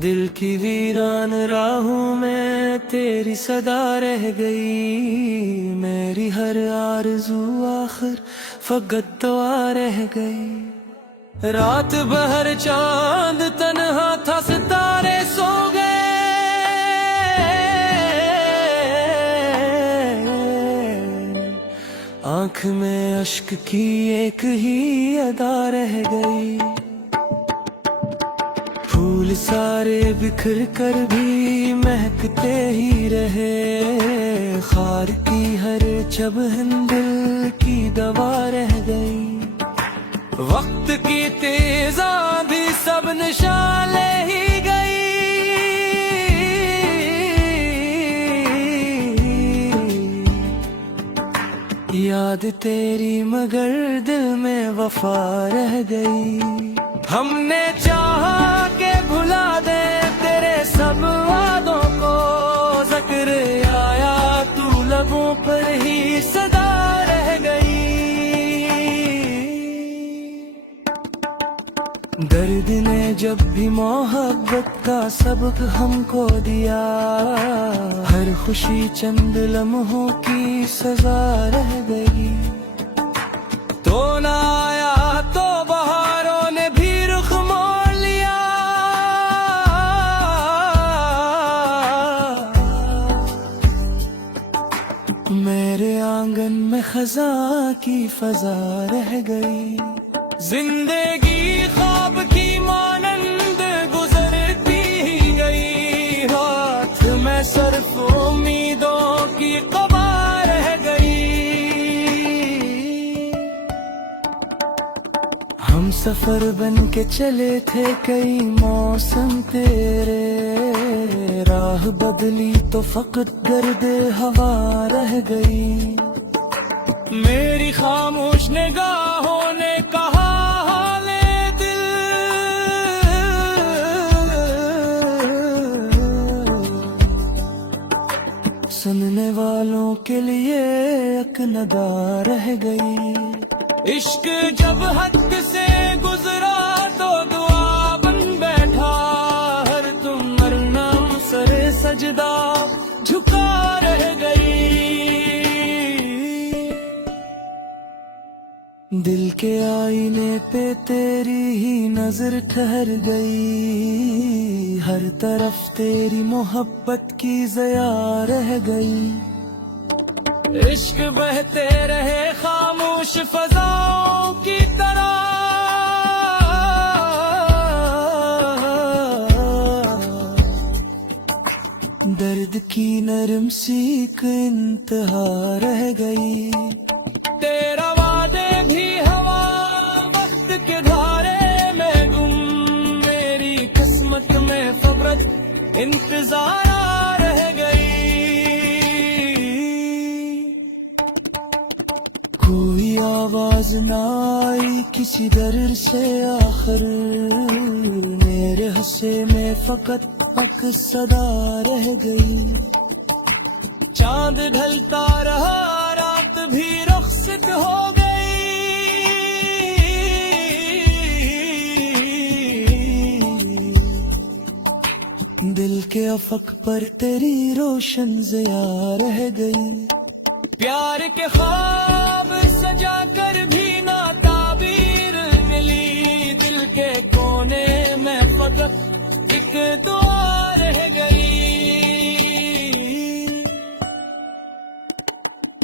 दिल की वीरान राहों में तेरी सदा रह गई, मेरी हर आरज़ू आखिर फकत दुआ रह गई। रात भर चांद तन्हा था, सितारे सो गए, आँख में अश्क की एक ही अदा रह गई। फूल सारे बिखर कर भी महकते ही रहे, खार की हर चबहन दिल की दवा रह गई। वक्त की तेज आंधी सब निशान ले ही गई, याद तेरी मगर दिल में वफा रह गई। हमने चाहा के भुला दे तेरे सब वादों को, ज़िक्र आया तू लबों पर ही सदा रह गई। दर्द ने जब भी मोहब्बत का सबक हमको दिया, हर खुशी चंद लम्हों की सजा रह गई। तो ना आया तो बहारों ने भी रुख मोड़ लिया, मेरे आंगन में खज़ां की फजा रह गई। जिंदगी ख्वाब की मानंद गुजरती ही गई, हाथ में सिर्फ उम्मीदों की क़बा रह गई। हम सफर बन के चले थे कई मौसम तेरे, राह बदली तो फकत गर्दे हवा रह गई। मेरी खामोश निगाहों ने कहा हाले दिल, सुनने वालों के लिए एक नदा रह गई। इश्क जब हद से गुजरा तो दुआ बन बैठा, हर तुम मरनम सरे सजदा झुका रह गई। दिल के आईने पे तेरी ही नजर ठहर गई, हर तरफ तेरी मोहब्बत की ज़या रह गई। इश्क बहते रहे खामोश फज़ाओं की तरह, दर्द की नरम सीख इंतहा रह गई। तेरा वादे भी हवा वक्त के धारे में गुम, मेरी किस्मत में फ़क़त इंतज़ार रह गई। कोई आवाज ना आई किसी दर से आखिर, मेरे हंसे में फकत एक सदा रह गई। चांद ढलता रहा, रात भी रुखसत हो गई, दिल के अफक पर तेरी रोशन ज़िया रह गई। प्यार के ख्वाब सजा कर भी ना ताबीर मिली, दिल के कोने में फकत एक दुआ रह गई।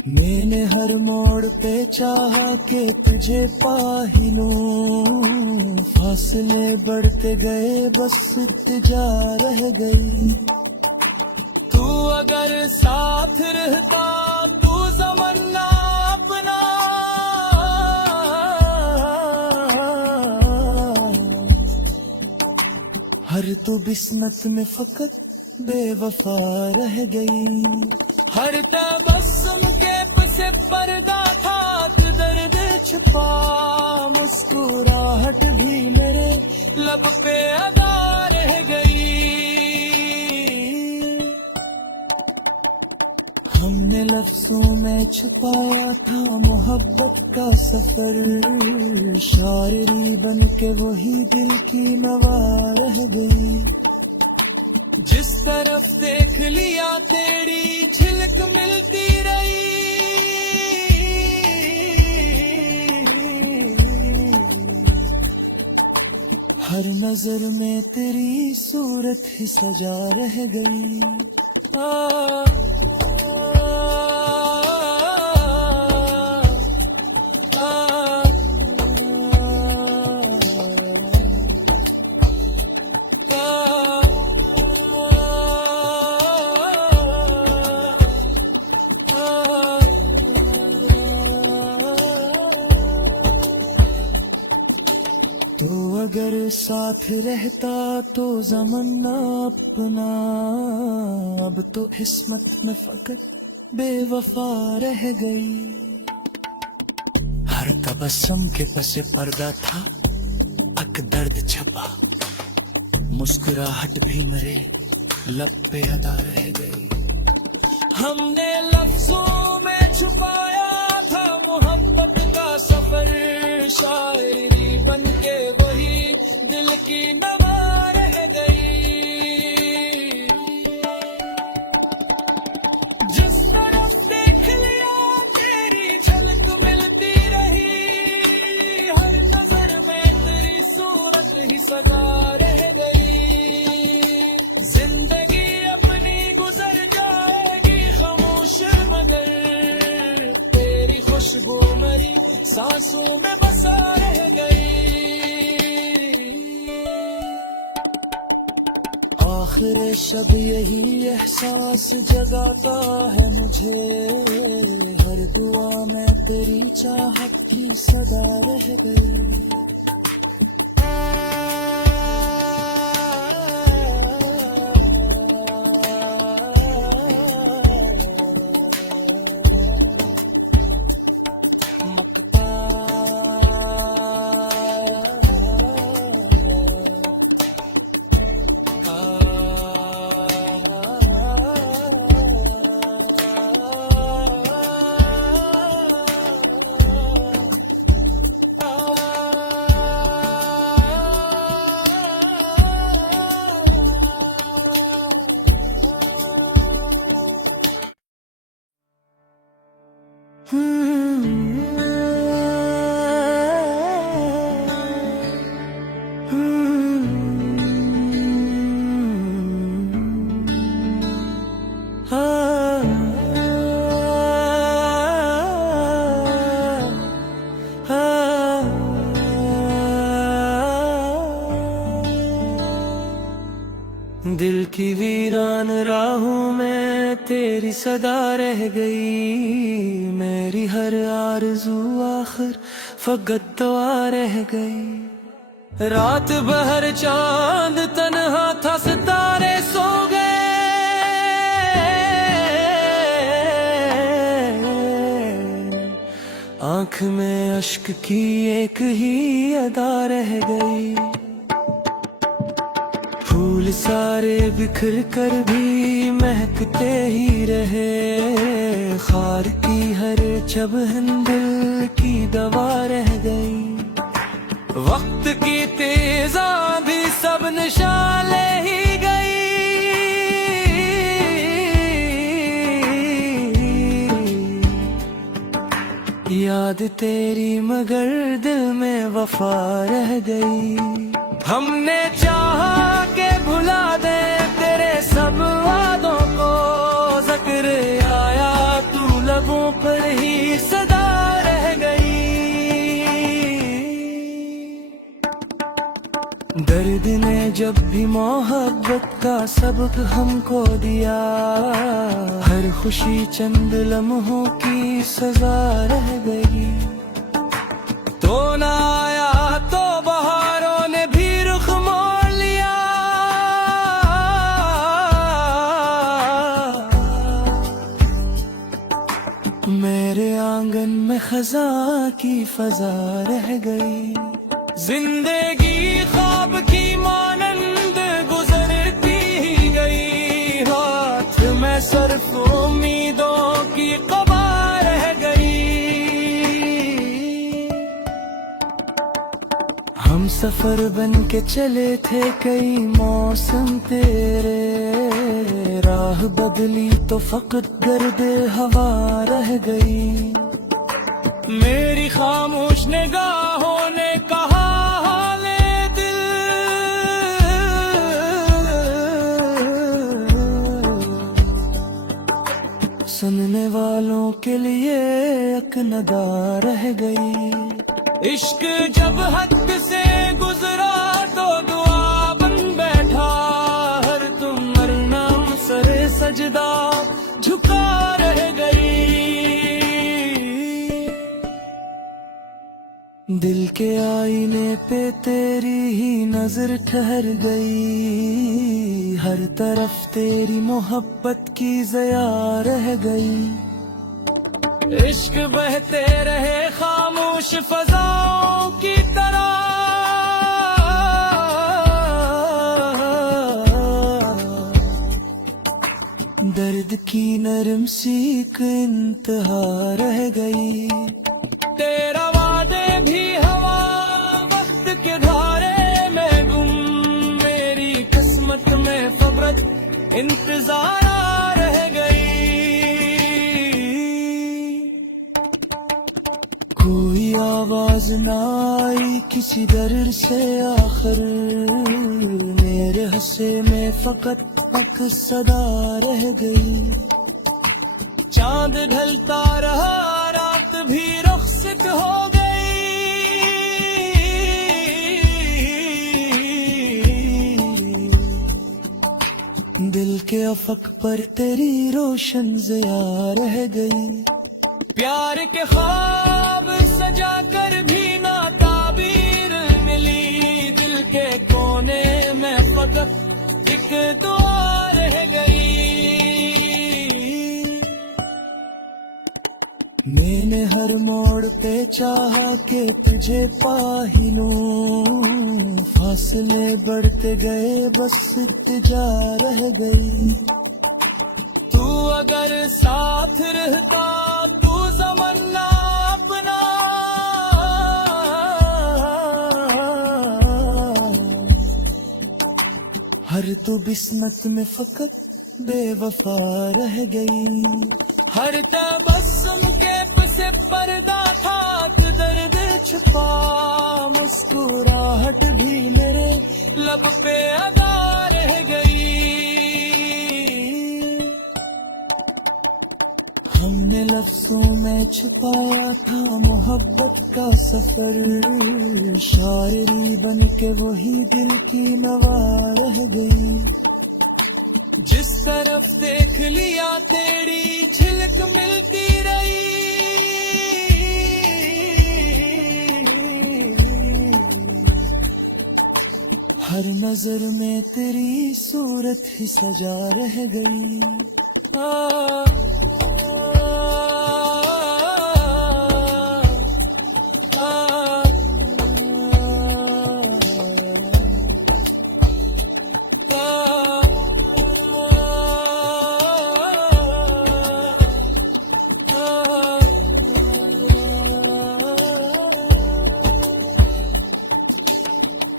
मैंने हर मोड़ पे चाहा कि तुझे पा ही लूं, फासले बढ़ते गए बस इत्तेजा रह गई। तू अगर साथ रहता तू ज़माना अपना, हर तो बिस्मत में फकत बेवफा रह गई। हर तबस्सुम के पीछे पर्दा था, दर्द छुपा मुस्कुराहट भी मेरे लब पे अदा रह गई। हमने लफ्जों में छुपाया था मोहब्बत का सफर, शायरी बन के वही दिल की नवा रह गई। जिस तरफ देख लिया तेरी झलक मिलती रही, हर नजर में तेरी सूरत ही सजा रह गई। तो अगर साथ रहता तो ज़माना अपना, अब तो किस्मत में फकत बेवफा रह गई। हर तबस्सुम के पीछे पर्दा था, अक दर्द छपा मुस्कुराहट भी मेरे लब पे अदा रह गई। हमने लफ्जों में छुपाया था मोहब्बत का सफर, शायरी बन के वही दिल की नवा रह गई। जिस तरफ देख लिया तेरी झलक मिलती रही, हर नजर में तेरी सूरत ही सजा रह गई। जिंदगी अपनी गुजर जाएगी खामोश, मगर तेरी खुशबू मेरी सांसों में बसा रह गई। आखिर शब यही एहसास जगाता है मुझे, हर दुआ में तेरी चाहत की सदा रह गई। दिल की वीरान राहों में तेरी सदा रह गई, मेरी हर आरज़ू आखिर फकत दुआ रह गई। रात भर चांद तन्हा था, सितारे सो गए, आँख में अश्क की एक ही अदा रह गई। फूल सारे बिखर कर भी महकते ही रहे, खार की हर चबहन दिल की दवा रह गई। वक्त की तेज आंधी सब निशान ले ही गई, याद तेरी मगर दिल में वफा रह गई। हमने चाहा के भुला दे तेरे सब वादों को, जिक्र आया तू लबों पर ही सदा रह गई। दर्द ने जब भी मोहब्बत का सबक हमको दिया, हर खुशी चंद लम्हों की सजा रह गई। तो ना आया तो बहारों ने भी रुख मोड़ लिया, मेरे आंगन में खजा की फजा रह गई, जिंदगी ख्वाब की मानंद गुजरती ही गई, हाथ में सिर्फ उम्मीदों की कबा रह गई। हम सफर बन के चले थे कई मौसम तेरे, राह बदली तो फकत गर्दे हवा रह गई। मेरी खामोश निगाहों ने कहा हाले दिल, सुनने वालों के लिए एक नदा रह गई। इश्क जब हद से गुजरा तो दुआ बन बैठा, हर तुम मरनाम सरे सजदा झुका रह गई। दिल के आईने पे तेरी ही नजर ठहर गई, हर तरफ तेरी मोहब्बत की ज़या रह गई। इश्क बहते रहे खामोश फजाओं की तरह, दर्द की नरम सीख इंतहा रह गई। तेरा वादे भी हवा वक्त के धारे में गुम, मेरी किस्मत में फकत इंतजार रह गई। कोई आवाज ना आई किसी दर से आखिर, मेरे हंसे में फकत एक सदा रह गई। चांद ढलता रहा रात भी रुखसत हो गई, दिल के अफक पर तेरी रोशन ज़िया रह गई। प्यार के ख्वाब सजा कर भी ना ताबीर मिली, दिल के कोने में फकत एक दुआ रह गई। मैंने हर मोड़ पे चाहा कि तुझे पा ही लूं, फासले बढ़ते गए बस इत्तेजा रह गई। तू अगर साथ रहता तू ज़माना अपना, हर तू बिस्मत में फकत बेवफा रह गई। हर तबस्सुम के से पर्दा था दर्द छुपा, मुस्कुराहट भी मेरे लब पे अदा रह गई। हमने लफ्जों में छुपाया था मोहब्बत का सफर, शायरी बन के वही दिल की नवा रह गई। जिस तरफ देख लिया तेरी झलक मिलती रही, हर नजर में तेरी सूरत ही सजा रह गई।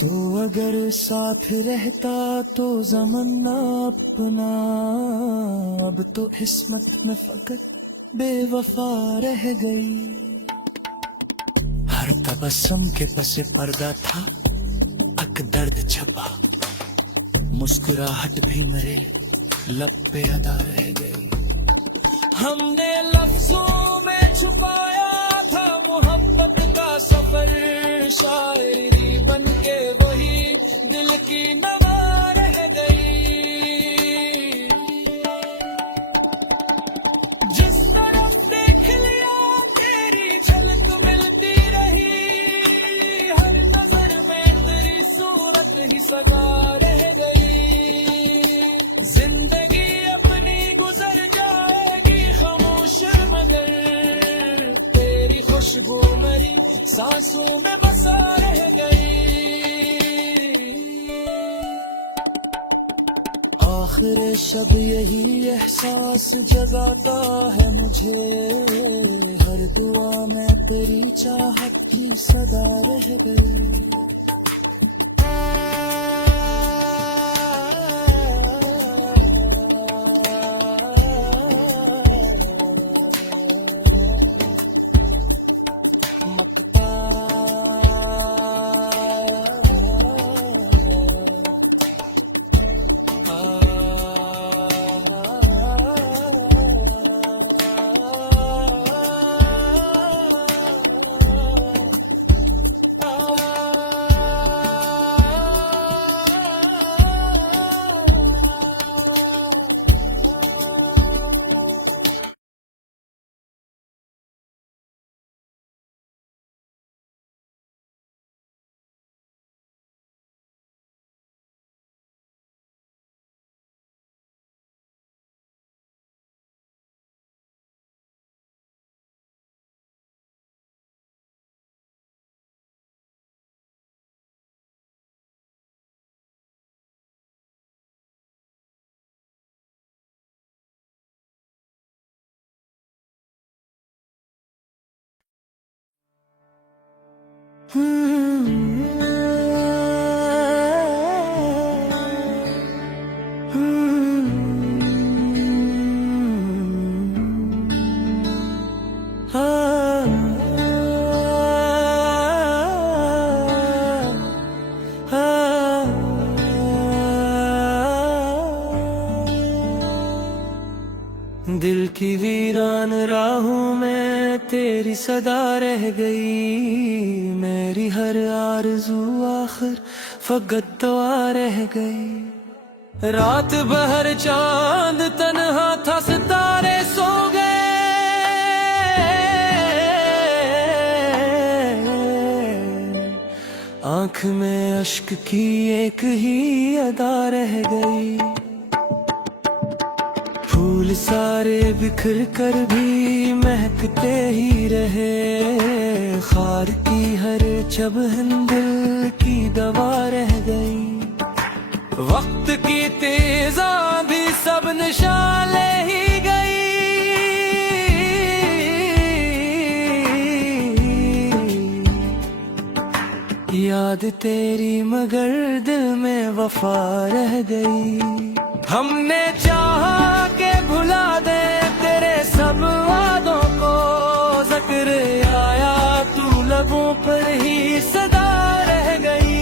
तो अगर साथ रहता तो ज़माना अपना, अब तो किस्मत में फकत बेवफा रह गई। हर तबस्सुम के पसे पर्दा था अक दर्द छपा, मुस्कुराहट भी मेरे लब पे अदा रह गई। हमने लफ्जों में छुपाया था मोहब्बत का सफर, शायरी बन के वही दिल की नवा रह गई। जिस तरफ देख लिया तेरी झलक मिलती रही, हर नजर में तेरी सूरत ही सजा रह गई। जिंदगी अपनी गुजर जाएगी खामोश मगर खुशबू मेरी सांसों में बसा रह गई। आखिर शब यही एहसास जगाता है मुझे, हर दुआ में तेरी चाहत की सदा रह गई। दिल की वीरान राहों में तेरी सदा रह गई, मेरी हर आरज़ू आखिर फकत दुआ रह गई। रात भर चांद तन्हा था, सितारे सो गए, आँख में अश्क की एक ही अदा रह गई। फूल सारे बिखर कर भी महकते ही रहे, खार की हर चबहन दिल की दवा रह गई। वक्त की तेजा भी सब निशान ले ही गई, याद तेरी मगर दिल में वफा रह गई। हमने चाहा के भुला दे तेरे सब वादों को, ज़िक्र आया तू लबों पर ही सदा रह गई।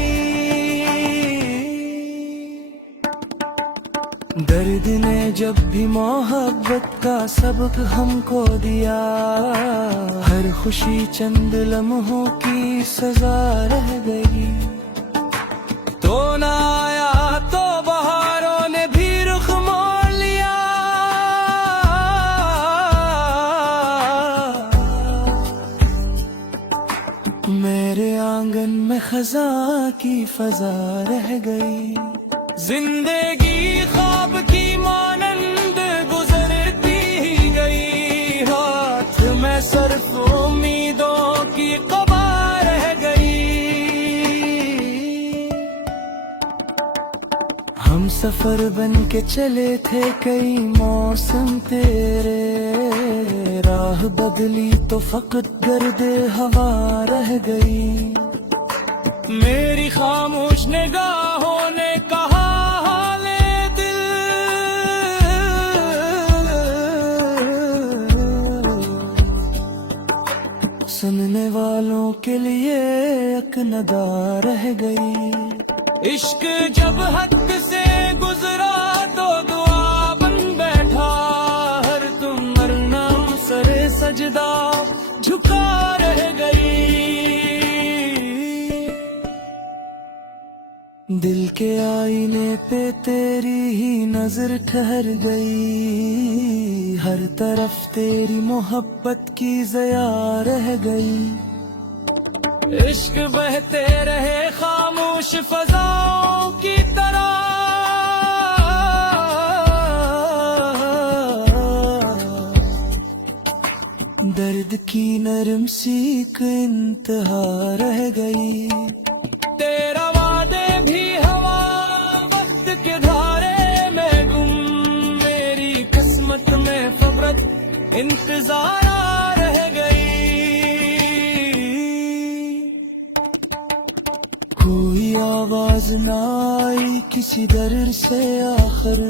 दर्द ने जब भी मोहब्बत का सबक हमको दिया, हर खुशी चंद लम्हों की सजा रह गई। तो ना आया तो बहारों ने भी रुख मोड़ लिया, मेरे आंगन में खज़ां की फजा रह गई। जिंदगी ख्वाब की मानंद गुजरती ही गई, हाथ में सिर्फ उम्मीदों की क़बा रह गई। हम सफर बन के चले थे कई मौसम तेरे, राह बदली तो फकत गर्दे हवा रह गई। मेरी खामोश निगाहों ने कहा हाले दिल, सुनने वालों के लिए एक नदा रह गई। इश्क जब हद से गुजरा तो दुआ बन बैठा, हर तुम मरना सरे सजदा झुका रह गई। दिल के आईने पे तेरी ही नजर ठहर गई, हर तरफ तेरी मोहब्बत की ज़या रह गई। इश्क बहते रहे खामोश फज़ाओं की तरह, दर्द की नरम सीख इंतहा रह गई। तेरा वादे भी हवा वक्त के धारे में गुम, मेरी किस्मत में फकरत इंतजार रह गई। कोई आवाज ना आई किसी दर से आखिर,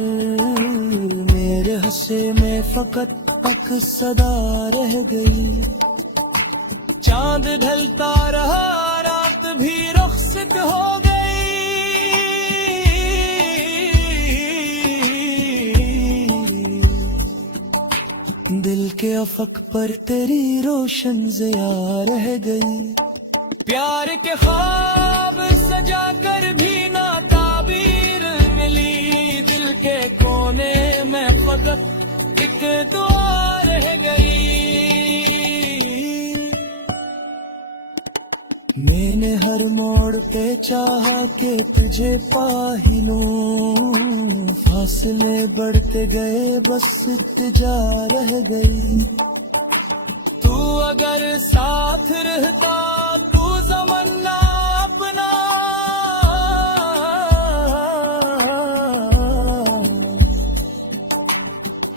मेरे हंसे में फकत पक सदा रह गई। चांद ढलता रहा रात भी रुखसत हो गई। दिल के अफक पर तेरी रोशन ज़िया रह गई। प्यार के ख्वाब सजा कर भी ना ताबीर मिली, दिल के कोने में फकत एक दुआ रह गई। मैंने हर मोड़ पे चाहा कि तुझे पा ही लूं, फासले बढ़ते गए बस इत्तेजा रह गई। तू अगर साथ रहता तू ज़माना अपना,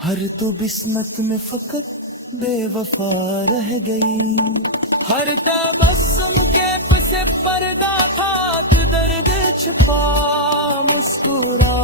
हर तू बिस्मत में फकत बेवफा रह गई। हर तबस्सुम के पीछे पर्दा था, दर्द छुपा मुस्कुरा।